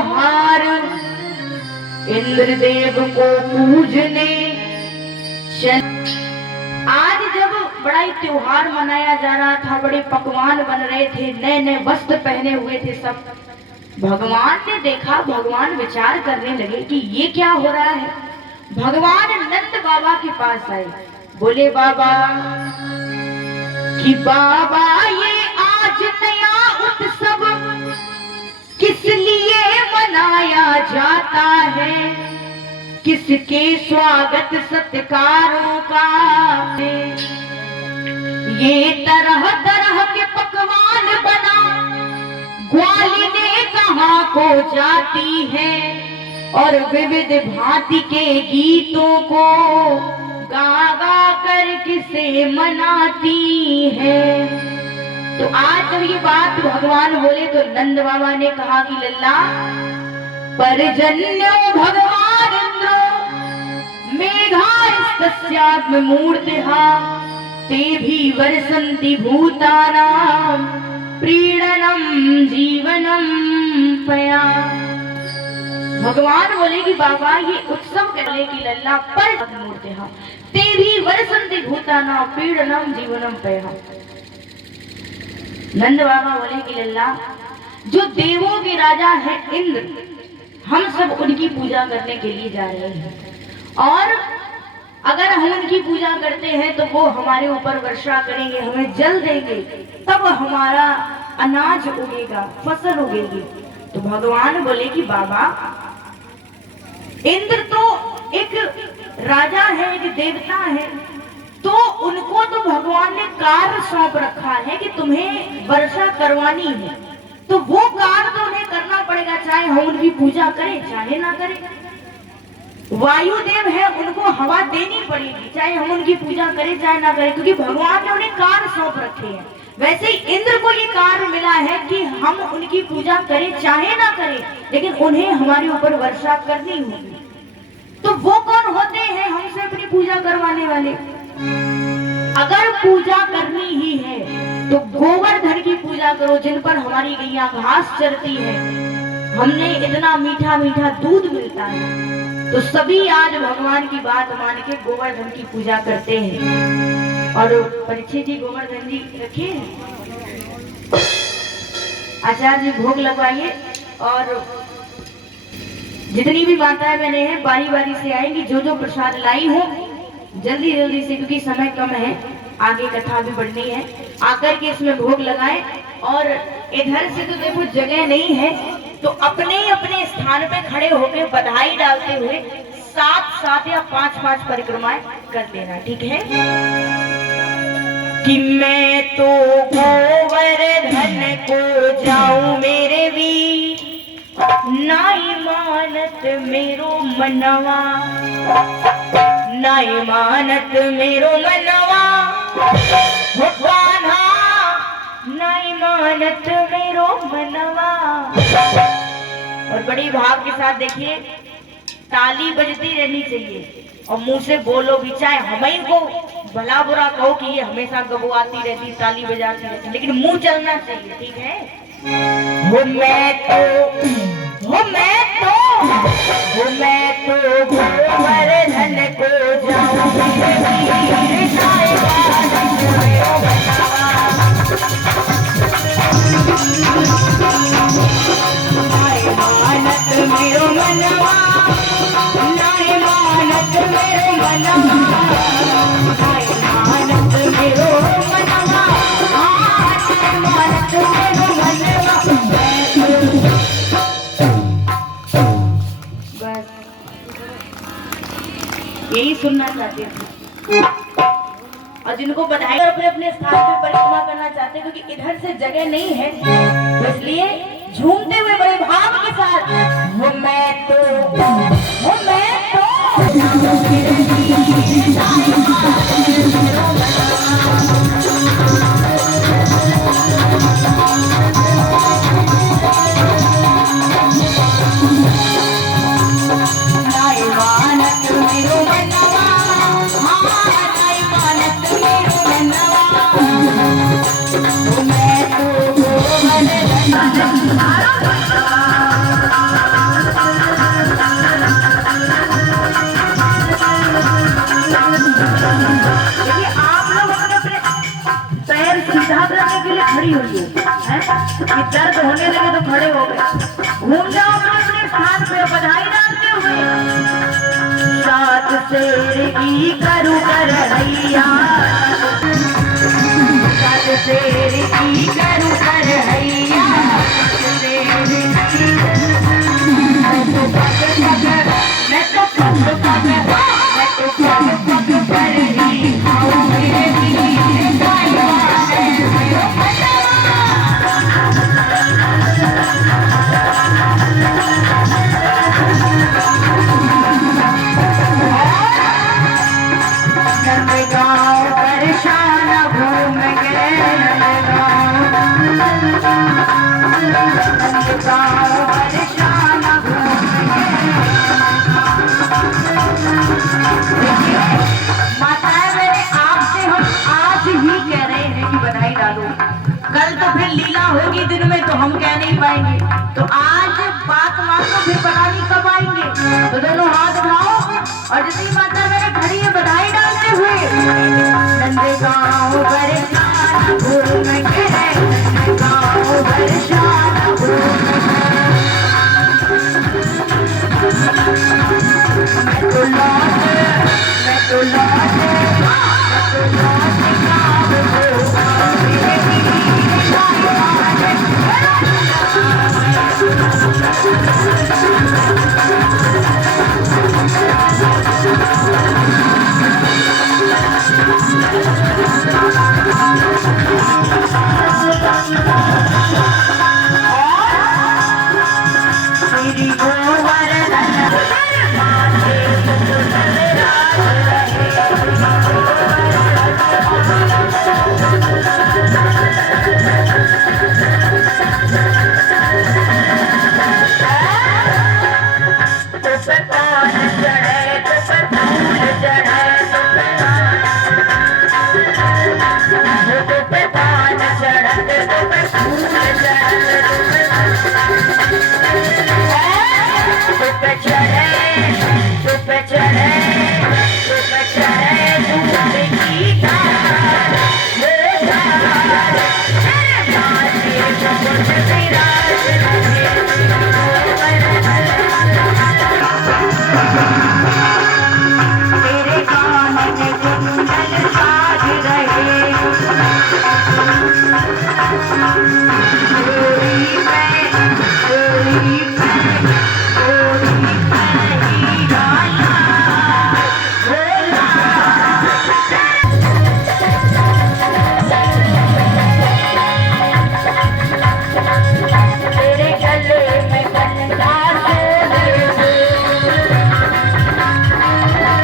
त्योहार इंद्रदेव को पूजने आज जब बड़ा ही त्योहार मनाया जा रहा था, बड़े पकवान बन रहे थे, नए नए वस्त्र पहने हुए थे सब। भगवान ने देखा, भगवान विचार करने लगे कि ये क्या हो रहा है। भगवान नंद बाबा के पास आए, बोले बाबा कि बाबा ये आज नया उत्सव किस लिए मनाया जाता है, किसके स्वागत सत्कारों का है। ये तरह तरह के पकवान बना ग्वालिने कहाँ को जाती है, और विविध भांति के गीतों को गा गा कर किसे मनाती है। तो आज जब ये बात भगवान बोले तो नंद बाबा ने कहा कि लल्ला परजन्यो भगवान इंद्रो मेघास्तस्यात्म मूर्तिहा ते भी वर्षन्ति भूतानां प्रीणनम जीवनम पया। भगवान बोले कि बाबा ये उत्सव कहले कि लल्ला पर मूर्तिहा ते भी वर्षन्ति भूतानां प्रीणनम जीवनम पया। नंद बाबा बोले कि लल्ला जो देवों के राजा है इंद्र, हम सब उनकी पूजा करने के लिए जा रहे हैं, और अगर हम उनकी पूजा करते हैं तो वो हमारे ऊपर वर्षा करेंगे, हमें जल देंगे, तब हमारा अनाज उगेगा, फसल उगेगी। तो भगवान बोले कि बाबा इंद्र तो एक राजा है, एक देवता है, तो उनको तो भगवान ने कार्य सौंप रखा है कि तुम्हें वर्षा करवानी है, तो वो कार्य तो उन्हें करना पड़ेगा, चाहे हम उनकी पूजा करें चाहे ना करें। वायुदेव है, उनको हवा देनी पड़ेगी, चाहे हम उनकी पूजा करें चाहे ना करें, क्योंकि भगवान ने उन्हें कार्य सौंप रखे हैं। वैसे ही इंद्र को ये कार्य मिला है कि हम उनकी पूजा करें चाहे ना करें, लेकिन उन्हें हमारे ऊपर वर्षा करनी होगी। तो वो कौन होते हैं हमसे अपनी पूजा करवाने वाले? अगर पूजा करनी ही है तो गोवर्धन की पूजा करो, जिन पर हमारी गैया घास चरती है, हमने इतना मीठा मीठा दूध मिलता है। तो सभी आज भगवान की बात मान के गोवर्धन की पूजा करते हैं। और परीक्षित जी गोवर्धन जी रखिए, आचार्य जी भोग लगवाइए, और जितनी भी माताएं बहने हैं बारी बारी से आएंगी, जो जो प्रसाद लाई हो जल्दी जल्दी से, क्योंकि समय कम है, आगे कथा भी बढ़नी है, आकर के इसमें भोग लगाएं। और इधर से तो देखो जगह नहीं है, तो अपने अपने स्थान पे खड़े होकर बधाई डालते हुए 7-7 या 5-5 परिक्रमाएं कर देना, ठीक है। कि मैं तो गोवर्धन को जाऊं मेरे वीर, नाई मानत मेरो मनवा, नाई मानत मेरो मनवा, भगवाना नाई मानत मेरो मनवा। और बड़ी भाव के साथ देखिए, ताली बजती रहनी चाहिए, और मुंह से बोलो भी, चाहे हमें को भला बुरा कहो कि ये हमेशा गबुआती रहती, ताली बजाती रहती, लेकिन मुंह चलना चाहिए, ठीक है। वो मैं तो गोवर्धन को जाऊं मानत मेरो मनवा, नाय मानत मेरो मनवा, नाय मानत मेरो मनवा, मानत मेरो मनवा। बस यही सुनना चाहते थे। और जिनको बधाई अपने अपने स्थान पे परिक्रमा करना चाहते हैं, क्योंकि इधर से जगह नहीं है, तो इसलिए झूमते हुए बड़े भाव के साथ वो मैं तो कि दर्द होने लगे तो खड़े हो गए। घूम जाओ अपने स्थान पे, बधाई डालते हुए। सात शेर की करू कर हैया, सात शेर की करू कर हैया, मैं तो पग कर ही आऊं मेरे दिल गाया गाँव परेशान घूम गए, गाँव परेशान घूम गए। माताएं मेरे आपसे हम आज ही कह रहे हैं कि बधाई डालो। कल तो फिर लीला होगी दिन में तो हम कह नहीं पाएंगे, तो आज बात मानो फिर बधाई कब आएंगे। तो दोनों हाथ उठाओ और जितनी माता मेरे खड़ी है बधाई डालते हुए। नंदे गाँव परेशान घूम गए, गाँव परेशान घूम गए। मैं तो लौट गाँव को मेरे दिल गाया मेरी गोवर्धन